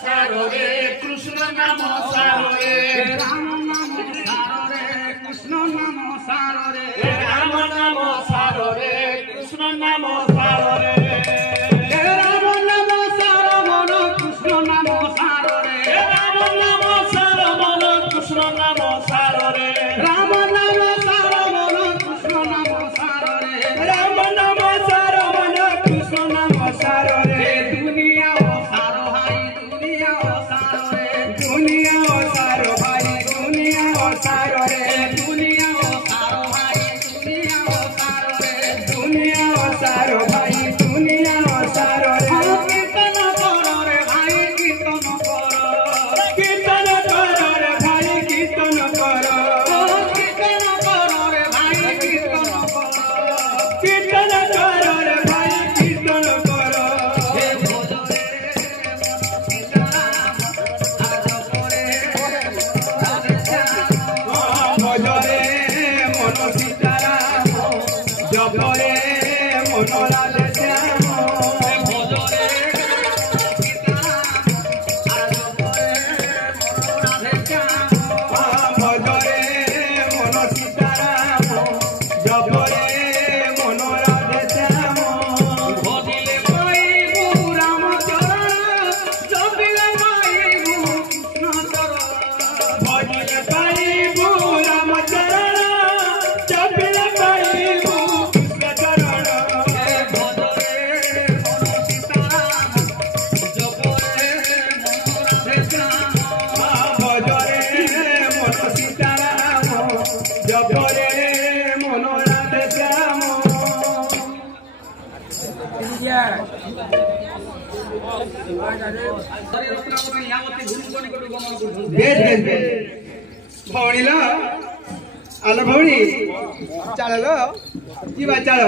সাররে কৃষ্ণ নাম সাররে রাম নাম সাররে কৃষ্ণ নাম সাররে রাম নাম সাররে কৃষ্ণ নাম সাররে রাম নাম সার মন কৃষ্ণ নাম সাররে রাম নাম সার মন কৃষ্ণ নাম সাররে রাম নাম সার মন কৃষ্ণ নাম সাররে রাম নাম সার মন কৃষ্ণ নাম সাররে দুনিয়া ও সার ভাই দুনিয়া ও সাররে দুনিয়া ও সার ভাই দুনিয়া ও সাররে দুনিয়া ও সার ভাই দুনিয়া ও সাররে দুনিয়া ও সার ভাই দুনিয়া ও সাররে কীর্তন কর রে ভাই কীর্তন কর কীর্তন কর রে ভাই কীর্তন কর কীর্তন কর রে ভাই কীর্তন কর কীর্তন কর রে ভাই কীর্তন কর হে ভোজরে সীতারাম আজ করে রাধে শ্যাম ভজরে মন সীতারাম জপরে মন রাধে শ্যাম ভোজরে সীতারাম আজ করে রাধে শ্যাম ভজরে মন সীতারাম জপরে মন রাধে শ্যাম ভজিলে পাইবু রামচরণ জপিলে পাইবু কৃষ্ণচরণ ভজলে পাইবু রামচরণ জপিলে পাইবু কৃষ্ণচরণ ভজরে মন সীতারাম জপরে মন রাধে শ্যাম ভজরে মন সীতারাম জপরে মন রাধে শ্যাম বেশ বেশ বেশ ভଉଣୀ ଲ ଆଲୋ ଭଉଣୀ ଚାଲ ଲ ଯିବା ଚାଲ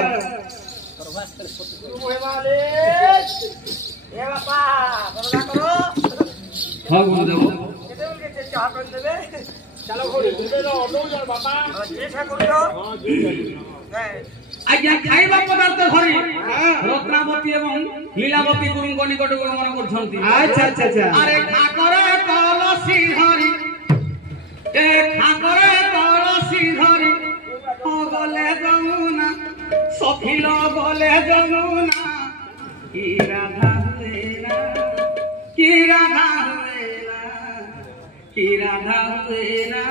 ହଁ ଗୁରୁଦେବ ଆଜ୍ଞା ଖାଇବା ପଦାର୍ଥ ଧରି ରତ୍ନାବତୀ ଏବଂ ଲୀଳାବତୀ ଗୁରୁଙ୍କ ନିକଟକୁ ଗମନ କରୁଛନ୍ତି ଆଚ୍ଛା ଆଚ୍ଛା ଆଚ୍ଛା ଆରେ ଖାକରେ କଳସୀ ଧରି ଏ ଖାକରେ କଳସୀ ଧରି ଗଲେ ଯମୁନା ସଖିଲ ଗଲେ ଯମୁନା କି ରାଧା ହୁଏ ନା କି ରାଧା ହୁଏ ନା କି ରାଧା ହୁଏ ନା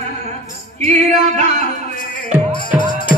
କି ରାଧା ହୁଏ